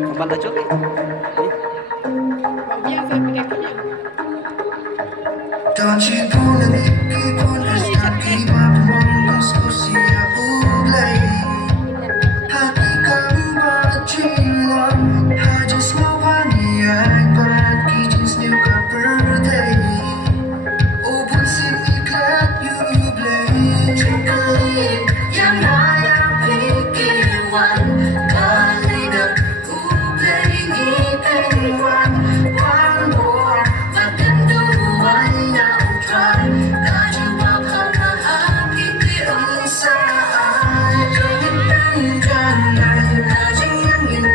Kapan aja nih? Biar saya pakai kunyit. Don't you pull me, keep on the stuck, keep up on the scosi a uglay. Happy come back to love. I just know honey, I got kitchen's new birthday. Open see me glad you play. Twinkling, young I am picking one. Calling up, who playing it one. One more, but then do one now try. Got you up on my heart, keep it inside. Don't you bend down, I'm not young in